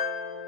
あ